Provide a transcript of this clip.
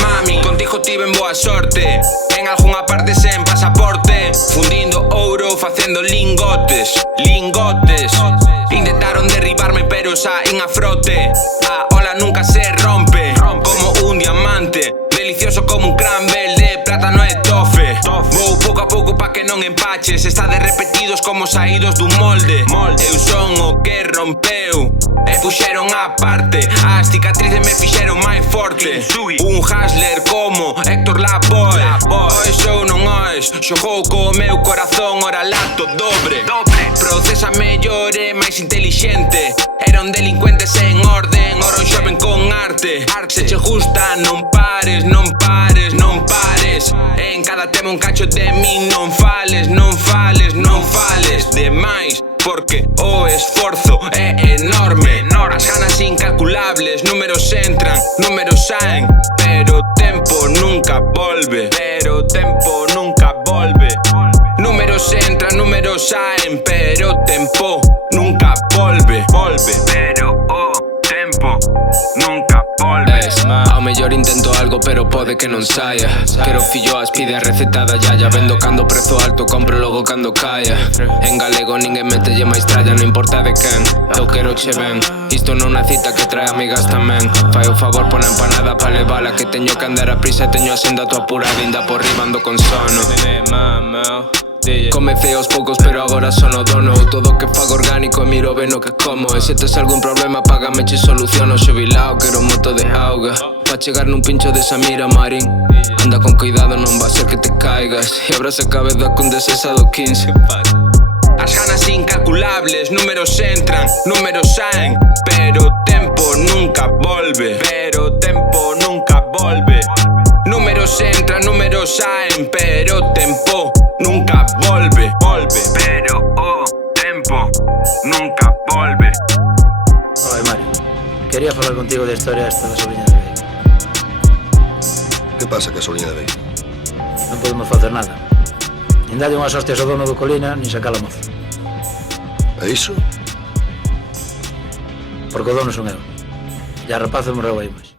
Mami, contigo tiven boa sorte. En algunha parte sen pasaporte, fundindo ouro, facendo lingotes. Intentaron derribarme pero saín a frote. A ola nunca se rompe, como un diamante. Delicioso como un crumble de plátano e tofe. Vou pouco a pouco pa que non empaches. Estades repetidos como saídos dun molde. Eu son o que rompeu e puxeron a parte. As cicatrices me fixeron máis forte. Un hustler como Héctor Lavoe. Oes ou non oes, xogou co meu corazón, ora lato dobre. Procesa mellor e máis intelixente. Era un delincuente sen orden, ora un xoven con arte. Se che gusta non pares, non pares, non pares. En cada tema un cacho de min, non fales, non fales, non fales demais, porque o esforzo é enorme. As ganas incalculables, números entran, números saen, pero o tempo nunca volve, pero o tempo nunca volve. Números entran, números saen, pero o tempo nunca volve, pero o tempo nunca volve. Ao mellor intento algo pero pode que non saia. Quero filloas, pide a receta da yaya. Vendo cando prezo alto, compro logo cando caia. En galego ninguén metelle máis tralla, non importa de quen. Eu quero che ben, isto non é cita que trae amigas tamén. Fai o favor, pon a empanada pa levala, que teño que andar a prisa e teño a senda tú apurada. Inda por riba ando con sono. Comecei aos poucos pero agora son o dono. Todo o que fago orgánico e miro ben o que como. E se tes algún problema págame che soluciono. Xubilao, quero moto de auga pa chegar nun pincho de Samira Marín. Anda con cuidado, non va a ser que te caigas e abras a cabeza con desesado 15. As ganas incalculables, números entran, números saen, pero o tempo nunca volve, pero o tempo nunca volve. Números entran, números saen, pero o tempo nunca volve, pero o tempo nunca volve. Oi, Mario, quería falar contigo da historia esta da Soliña de Bei. Que pasa que a Soliña de Bei? Non podemos facer nada. Nin dalle unhas hostias ao dono do Colina, nin sacar a moza. E iso? Porque o dono son eu. E a rapaza morreu aí máis.